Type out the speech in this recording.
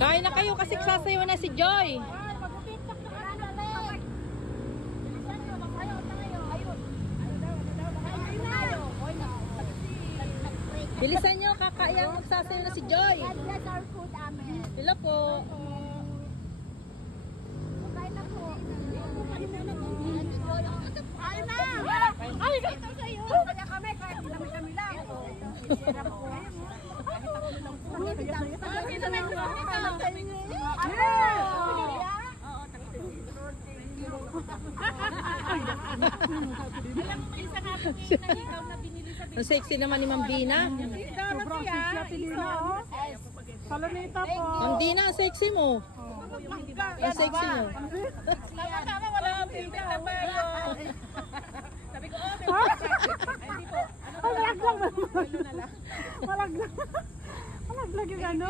Kain na kayo kasi sasayaw na si Joy. Bilisan nyo, kakayang magsasayaw na si Joy. God bless our food, amen. Hello po. Kain na po. Kain na! Ay, ito sa'yo! Kaya kami, kahit kami lang. Sira po. Sino may gusto nito? Alam mo, may isa natin na ikaw na binili sa Ang sexy naman ni Ma'am Dina. sobrang sexy natin dito. Salamita po. Ma'am Dina, ang sexy mo. Ang sexy mo. Tama-tama, wala akong filter na bago. Sabi ko, okay. Hindi po. Malaglag na lang. Malaglag yung ano.